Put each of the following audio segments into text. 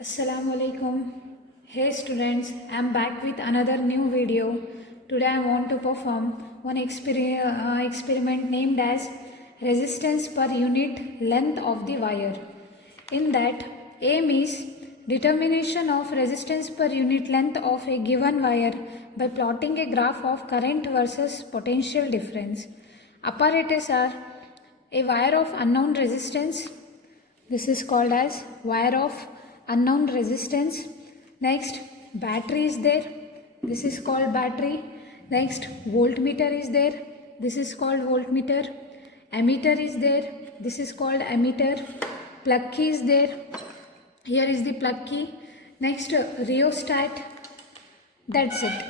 Assalamu alaikum. Hey students, I am back with another new video. Today I want to perform one experiment named as resistance per unit length of the wire. In that, aim is determination of resistance per unit length of a given wire by plotting a graph of current versus potential difference. Apparatus are a wire of unknown resistance. This is called as wire of unknown resistance. Next, battery is there. This is called battery. Next, voltmeter is there. This is called voltmeter. Ammeter is there. This is called ammeter. Plug key is there. Here is the plug key. Next, rheostat. That's it.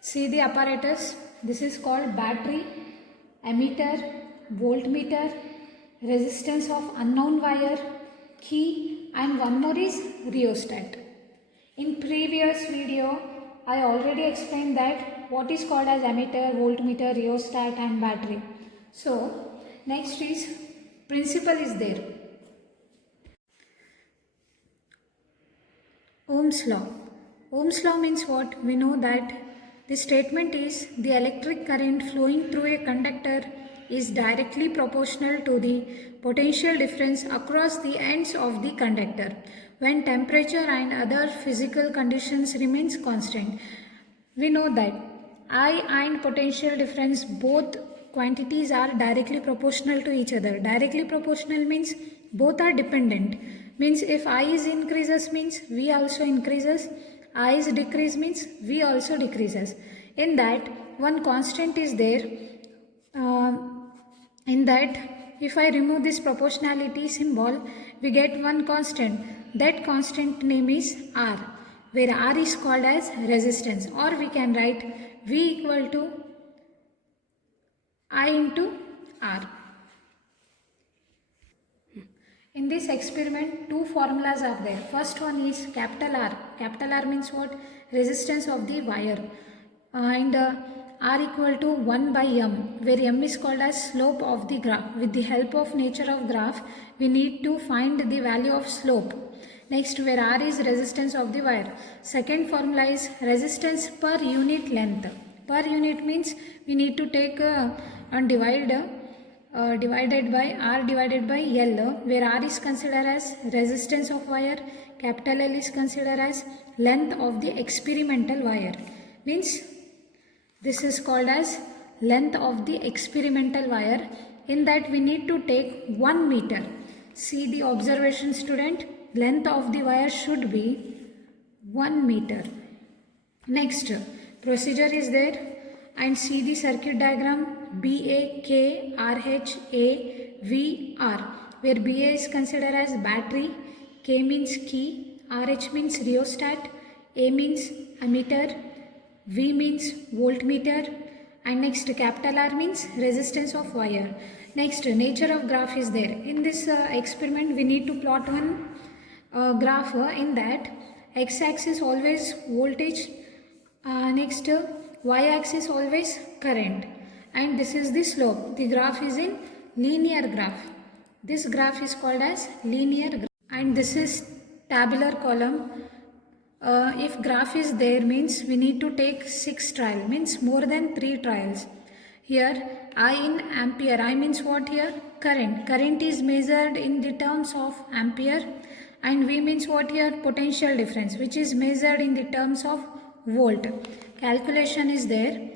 See the apparatus. This is called battery, ammeter, voltmeter, resistance of unknown wire, key, and one more is rheostat. In previous video, I already explained that what is called as ammeter, voltmeter, rheostat and battery. So, next is principle is there. Ohm's law. Ohm's law means what? We know that the statement is the electric current flowing through a conductor is directly proportional to the potential difference across the ends of the conductor when temperature and other physical conditions remains constant. We know that I and potential difference, both quantities are directly proportional to each other. Directly proportional means both are dependent. Means if I is increases means V also increases. I is decrease means V also decreases. In that one constant is there. In that, if I remove this proportionality symbol, we get one constant. That constant name is R, where R is called as resistance, or we can write V equal to I into R. In this experiment, two formulas are there. First one is capital R. Capital R means what? Resistance of the wire. And R equal to 1 by M, where M is called as slope of the graph. With the help of nature of graph, we need to find the value of slope. Next, where R is resistance of the wire. Second formula is resistance per unit length. Per unit means we need to take and divided by R divided by L, where R is considered as resistance of wire, capital L is considered as length of the experimental wire. Means this is called as length of the experimental wire. In that we need to take 1 meter. See the observation, student. Length of the wire should be 1 meter. Next, procedure is there. And see the circuit diagram. BA, K, RH, A, V, R. Where BA is considered as battery, K means key, RH means rheostat, A means ammeter, V means voltmeter, and next capital R means resistance of wire. Next, nature of graph is there. In this experiment, we need to plot one graph. In that, x-axis always voltage, next y-axis always current, and this is the slope. The graph is in linear graph. This graph is called as linear graph, and this is tabular column. If graph is there means we need to take 6 trials, means more than 3 trials. Here I in ampere, I means what here? Current. Current is measured in the terms of ampere, and V means what here? Potential difference, which is measured in the terms of volt. Calculation is there.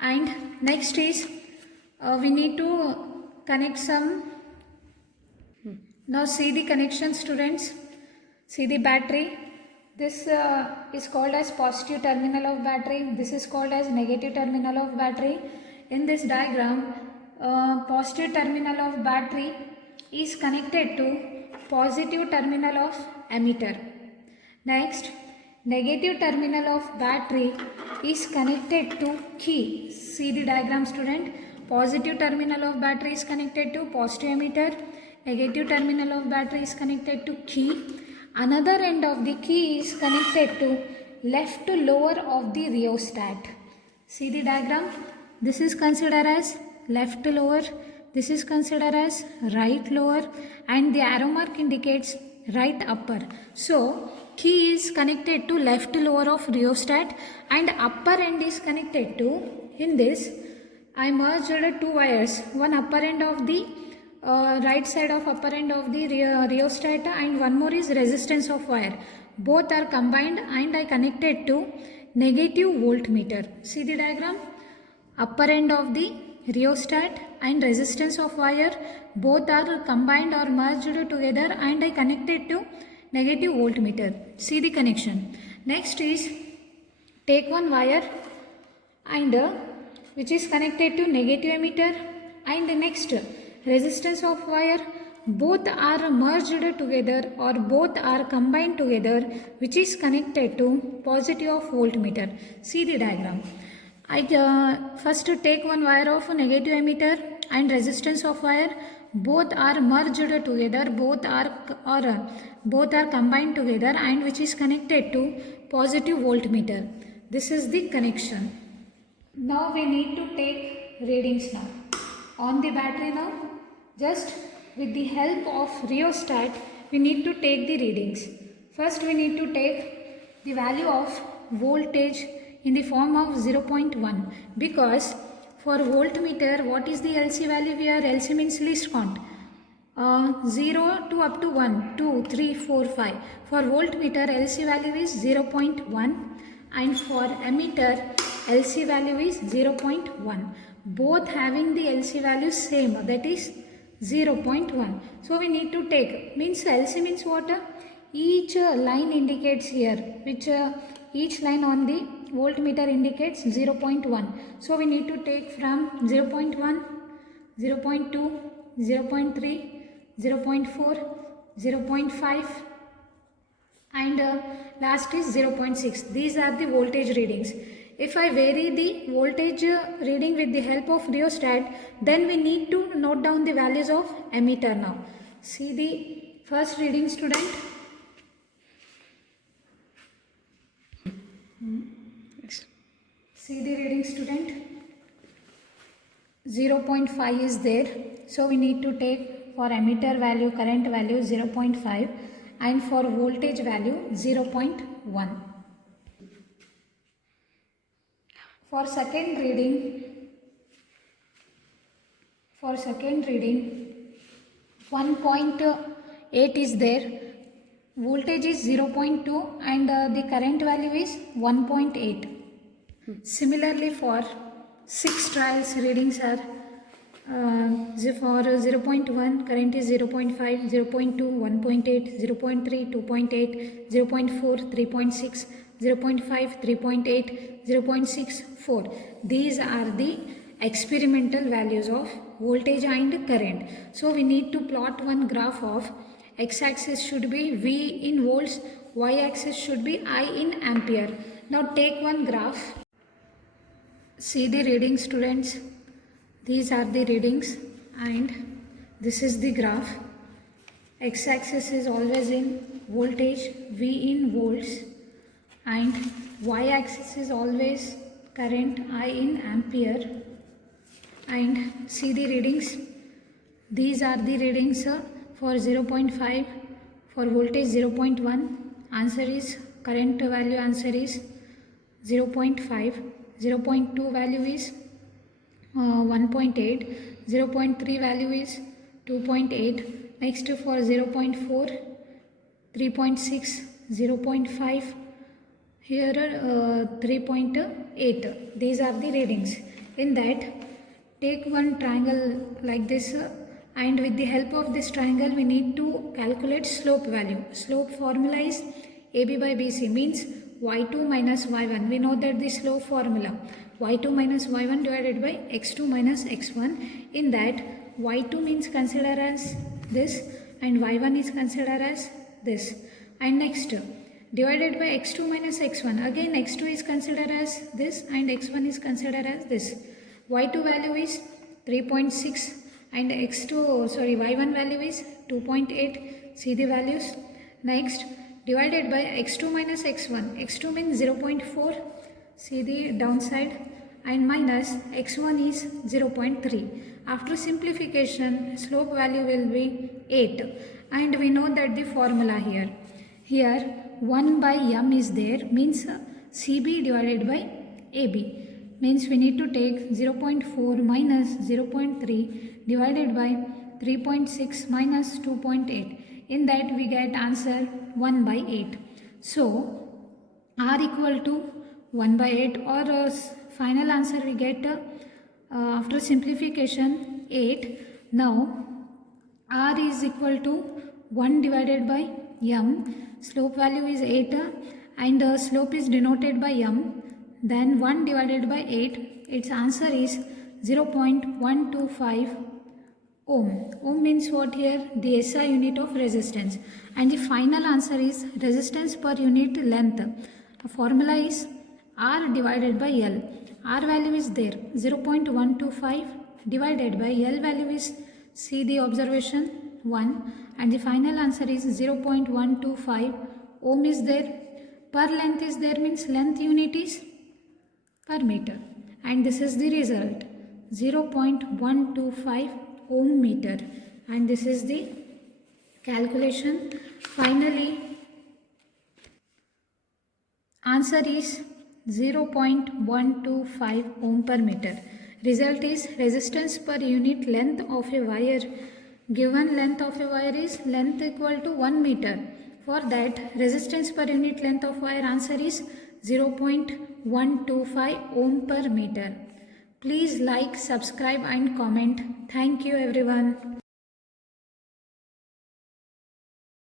And next is we need to connect some. Now see the connection, students. See the battery. This is called as positive terminal of battery. This is called as negative terminal of battery. In this diagram, positive terminal of battery is connected to positive terminal of ammeter. Next, negative terminal of battery is connected to key. See the diagram, student. Positive terminal of battery is connected to positive ammeter. Negative terminal of battery is connected to key. Another end of the key is connected to left lower of the rheostat. See the diagram. This is considered as left lower. This is considered as right lower, and the arrow mark indicates right upper. So key is connected to left lower of rheostat and upper end is connected to, in this I merged two wires, one upper end of the right side of upper end of the rheostat and one more is resistance of wire. Both are combined and I connected to negative voltmeter. See the diagram? Upper end of the rheostat and resistance of wire, both are combined or merged together and I connected to negative voltmeter. See the connection. Next is take one wire and which is connected to negative emitter, and next resistance of wire, both are merged together or both are combined together, which is connected to positive of voltmeter. See the diagram. I first take one wire of negative emitter and resistance of wire, both are merged together, both are combined together and which is connected to positive voltmeter. This is the connection. Now we need to take readings now. On the battery now, just with the help of rheostat, we need to take the readings. First we need to take the value of voltage in the form of 0.1, because for voltmeter, what is the LC value here? LC means least count. 0 to up to 1, 2, 3, 4, 5. For voltmeter, LC value is 0.1 and for ammeter, LC value is 0.1. Both having the LC value same, that is 0.1. So we need to take, means LC means what? Each line indicates here, which each line on the voltmeter indicates 0.1. So we need to take from 0.1, 0.2, 0.3, 0.4, 0.5 and last is 0.6. These are the voltage readings. If I vary the voltage reading with the help of rheostat, then we need to note down the values of ammeter now. See the first reading, student. See the reading, student. 0.5 is there. So we need to take for ammeter value, current value 0.5 and for voltage value 0.1. For second reading 1.8 is there. Voltage is 0.2 and the current value is 1.8. Similarly, for 6 trials readings are for 0.1 current is 0.5, 0.2, 1.8, 0.3, 2.8, 0.4, 3.6, 0.5, 3.8, 0.6, 4. These are the experimental values of voltage and current. So we need to plot one graph of x-axis should be V in volts, y-axis should be I in ampere. Now take one graph. See the readings, students. These are the readings and this is the graph. X-axis is always in voltage, V in volts, and y-axis is always current, I in ampere. And see the readings. These are the readings for 0.5, for voltage 0.1. Answer is, current value answer is 0.5. 0.2 value is 1.8, 0.3 value is 2.8, next for 0.4, 3.6, 0.5, here 3.8. These are the readings. In that, take one triangle like this and with the help of this triangle we need to calculate slope value. Slope formula is AB by BC, means y2 minus y1. We know that the slope formula y2 minus y1 divided by x2 minus x1. In that, y2 means consider as this and y1 is considered as this. And next, divided by x2 minus x1. Again x2 is considered as this and x1 is considered as this. y2 value is 3.6 and y1 value is 2.8. See the values. Next, divided by x2 minus x1. x2 means 0.4. See the downside, and minus x1 is 0.3. After simplification, slope value will be 8 and we know that the formula here. Here 1 by m is there, means CB divided by AB. Means we need to take 0.4 minus 0.3 divided by 3.6 minus 2.8. In that we get answer 1 by 8. So R equal to 1 by 8, or final answer we get after simplification 8. Now R is equal to 1 divided by m. Slope value is 8 and slope is denoted by m. Then 1 divided by 8. Its answer is 0.125 ohm. Ohm means what here? The SI unit of resistance. And the final answer is resistance per unit length. The formula is R divided by L. R value is there, 0.125 divided by L value is, see the observation, 1, and the final answer is 0.125 ohm is there. Per length is there, means length unit is per meter, and this is the result, 0.125 ohm meter, and this is the calculation. Finally, answer is 0.125 ohm per meter. Result is resistance per unit length of a wire. Given length of a wire is length equal to 1 meter. For that, resistance per unit length of wire, answer is 0.125 ohm per meter. Please like, subscribe and comment. Thank you everyone.